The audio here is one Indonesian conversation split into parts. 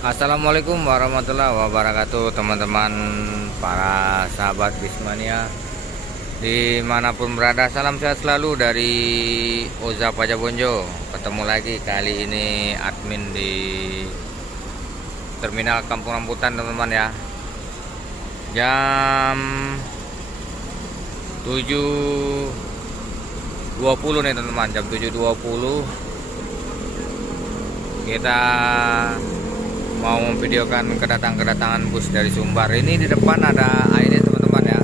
Assalamualaikum warahmatullahi wabarakatuh, teman-teman para sahabat Bismania dimanapun berada. Salam sehat selalu dari Oza Pajabonjo. Ketemu lagi kali ini admin di Terminal Kampung Rambutan, teman-teman ya. Jam 7.20 nih teman-teman, jam 7.20 kita mau memvideokan kedatangan bus dari Sumbar. Ini di depan ada ANS teman-teman ya,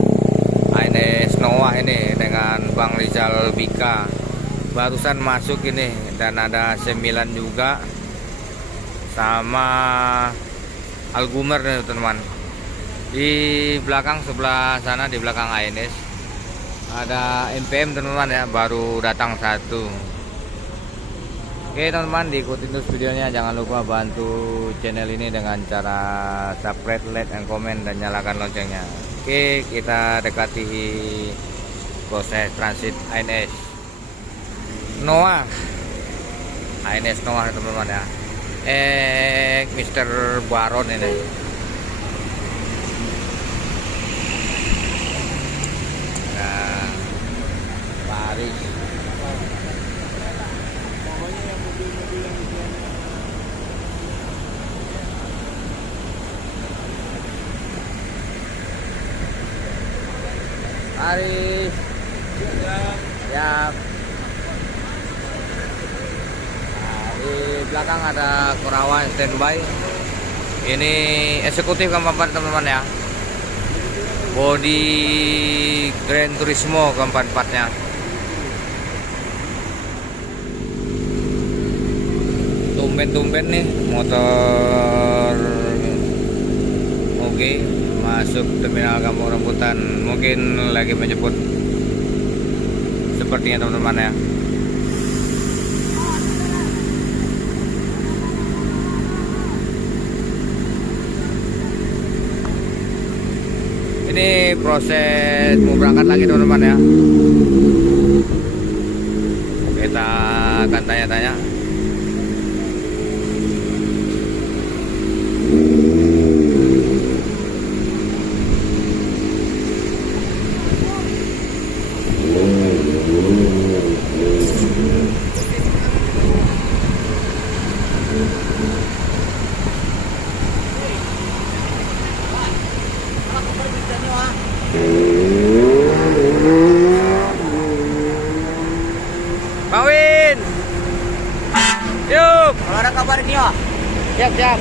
ANS Noah ini dengan Bang Rizal Bika barusan masuk ini, dan ada C9 juga sama Algumer nih teman-teman. Di belakang sebelah sana, di belakang ANS ada MPM teman-teman ya, baru datang satu. Oke teman-teman, diikuti terus videonya. Jangan lupa bantu channel ini dengan cara subscribe, like, and comment, dan nyalakan loncengnya. Oke, kita dekati proses transit ANS Noah. ANS Noah teman-teman ya. Mr. Baron ini. Nah, Paris. Aris, ya. Nah, di belakang ada Kurawan standby. Ini eksekutif keempat teman-teman ya. Body Grand Turismo keempatnya. Tumben-tumben nih motor oke masuk Terminal Kampung Rambutan, mungkin lagi menjemput sepertinya teman-teman ya. Ini proses mau berangkat lagi teman-teman ya. Kita akan tanya-tanya. Kawin, yuk. Kalau ada kabar ini ya. Siap.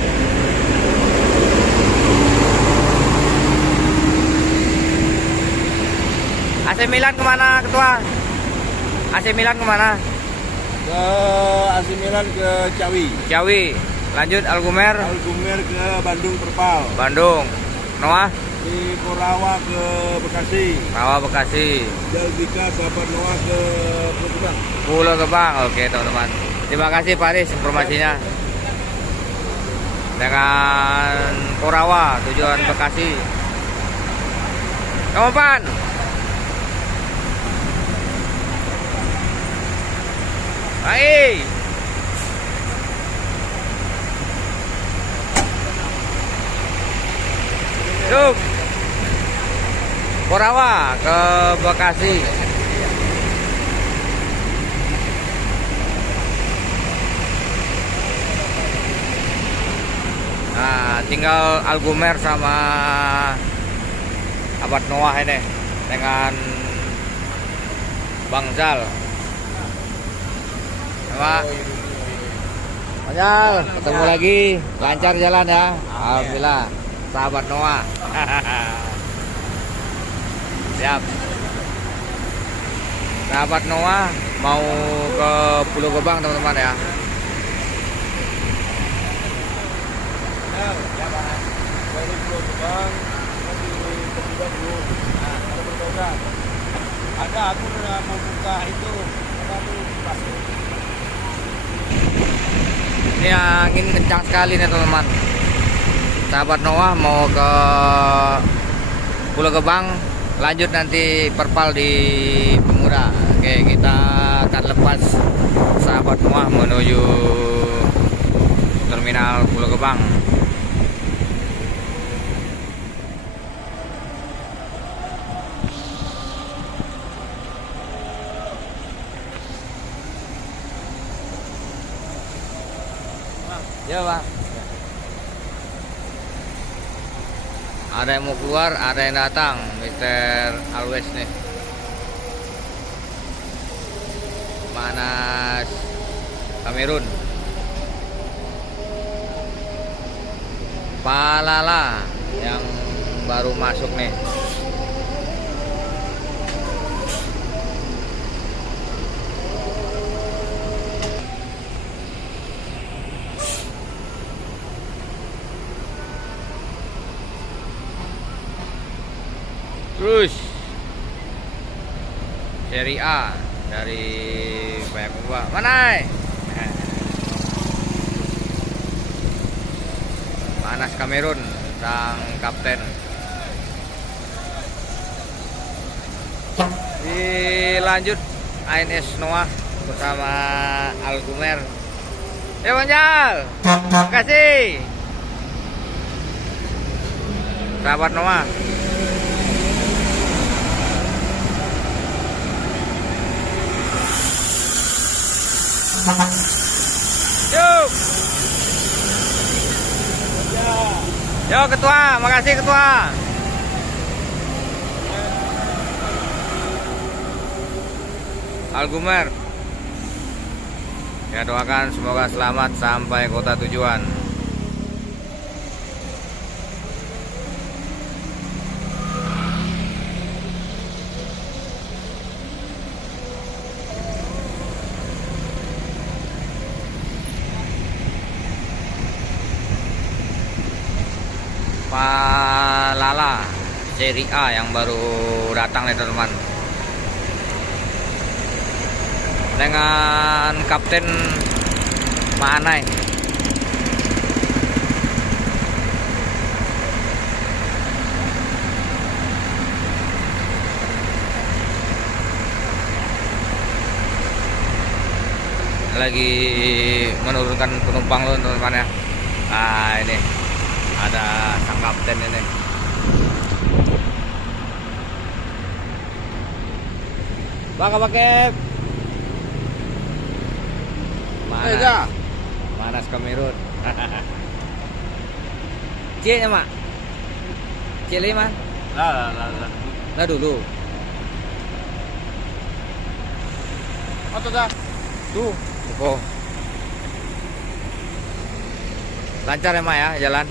AC Milan kemana ketua? AC Milan kemana? Ke AC Milan ke Ciawi. Lanjut Algumer ke Bandung Perpal. Bandung. Noah Di Korawa ke Bekasi. Rawa Bekasi. Dalbika sahabat Noah ke Pulau Gebang. Pulau Gebang. Oke teman-teman, terima kasih Pak Aris informasinya. Dengan Korawa tujuan Bekasi. Kamu Pan? Baik. Yuk. Korawa ke Bekasi. Nah, tinggal Algumer sama Abad Noah ini dengan Bang Zal. Pak Zal, ketemu lagi. Lancar jalan ya. Alhamdulillah. Sahabat Noah. Siap. Sahabat Noah mau ke Pulau Gebang teman-teman ya. Dari Pulau Gebang ke Pulau belum. Nah, kalau berprogram ada aku udah mau buka itu apa tuh pasti. Ini angin kencang sekali nih teman-teman. Sahabat Noah mau ke Pulau Gebang, lanjut nanti Perpal di Pemuda. Oke, kita akan lepas sahabat Noah menuju Terminal Pulau Gebang. Ya bang. Ada yang mau keluar, ada yang datang. Mr. Always nih. Manas Kamerun. Palala yang baru masuk nih. Terus Seri A dari Payakumbuh. Mana? Manas Kamerun sang kapten. Dilanjut ANS Noah bersama Algumer. Ya Banjal. Makasih. Sahabat Noah. Yuk. Yo ketua, makasih ketua. Algumer. Ya doakan semoga selamat sampai kota tujuan. Palala Seri A yang baru datang nih teman-teman, dengan kapten Manai. Lagi menurunkan penumpang loh teman-teman ya. Nah ini ada sang kapten ini. Bang pakai Manas Kamerun. Cie mak. Cie lima. Lah dulu. Atau dah. Tuh. Oh. Lancar ya mak ya jalan.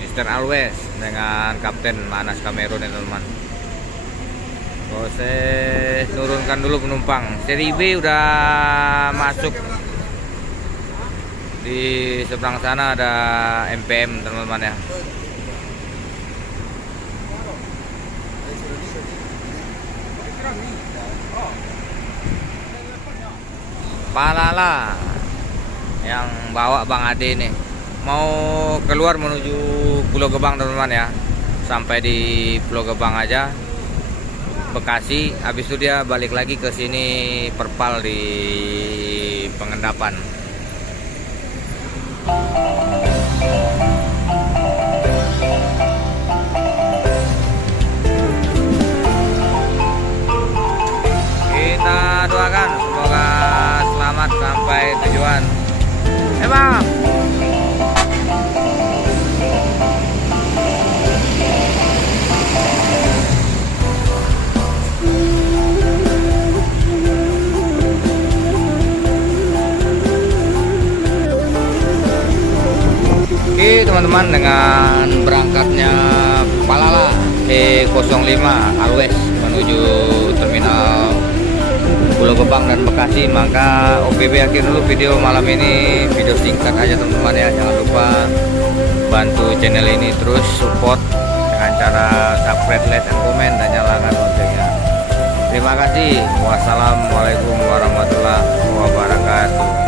Mr. Always dengan kapten Manas Kamerun ya teman-teman. Proses turunkan dulu penumpang. Seri B udah masuk. Di seberang sana ada MPM teman-teman ya. Palala yang bawa Bang Ade nih mau keluar menuju Pulau Gebang teman-teman ya. Sampai di Pulau Gebang aja Bekasi, habis itu dia balik lagi ke sini Perpal di Pengendapan. Kita doakan semoga selamat sampai tujuan. Bang. Oke teman-teman, dengan berangkatnya Palala E05 Always menuju terminal Pulau Gebang dan Bekasi, maka OPB akhir dulu video malam ini. Video singkat aja teman-teman ya. Jangan lupa bantu channel ini terus support dengan cara subscribe, like, dan komen, dan nyalakan loncengnya. Terima kasih. Wassalamualaikum warahmatullahi wabarakatuh.